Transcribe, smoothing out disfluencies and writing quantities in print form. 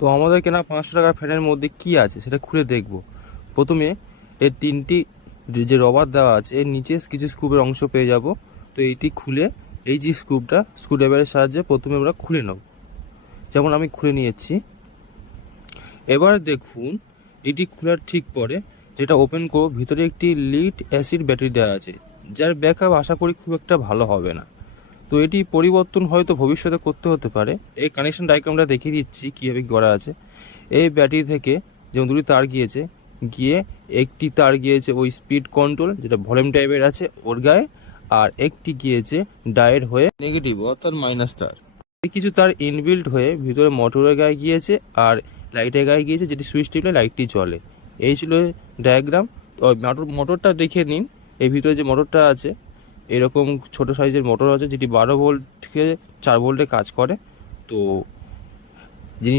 তো আমাদের কেনা 500 টাকার ফ্যানের মধ্যে কি আছে সেটা খুলে দেখব। প্রথমে এর তিনটি যে রবার দেওয়া আছে এর নিচে কিছু স্ক্রুপের অংশ পেয়ে যাব। তো এইটি খুলে এই যে স্ক্রুটা স্ক্রুড্রাইভারের সাহায্যে প্রথমে আমরা খুলে নেব। যেমন আমি খুলে নিয়েছি। এবার দেখুন এটি খোলার ঠিক পরে যেটা ওপেন করব, ভিতরে একটি লিড অ্যাসিড ব্যাটারি দেওয়া আছে, যার ব্যাকআপ আশা করি খুব একটা ভালো হবে না। তো এটি পরিবর্তন হয়তো ভবিষ্যতে করতে হতে পারে। এই কানেকশন ডায়াগ্রামটা দেখিয়ে দিচ্ছি কীভাবে করা আছে। এই ব্যাটারি থেকে যেমন দুটি তার গিয়েছে, গিয়ে একটি তার গিয়েছে ওই স্পিড কন্ট্রোল যেটা ভলিউম টাইপের আছে ওর গায়ে, আর একটি গিয়েছে ডায়ের হয়ে নেগেটিভ অর্থাৎ মাইনাস তার। কিছু তার ইনবিল্ট হয়ে ভিতরে মোটরের গায়ে গিয়েছে আর লাইটের গায়ে গিয়েছে, যেটি সুইচ টিপলে লাইটটি জ্বলে। এই ছিল ডায়াগ্রাম। তো মোটরটা দেখে নিন। এই ভিতরে যে মোটরটা আছে এরকম ছোট সাইজের মোটর আছে, যেটি 12 ভোল্ট থেকে 4 ভোল্টে কাজ করে। তো জিনিস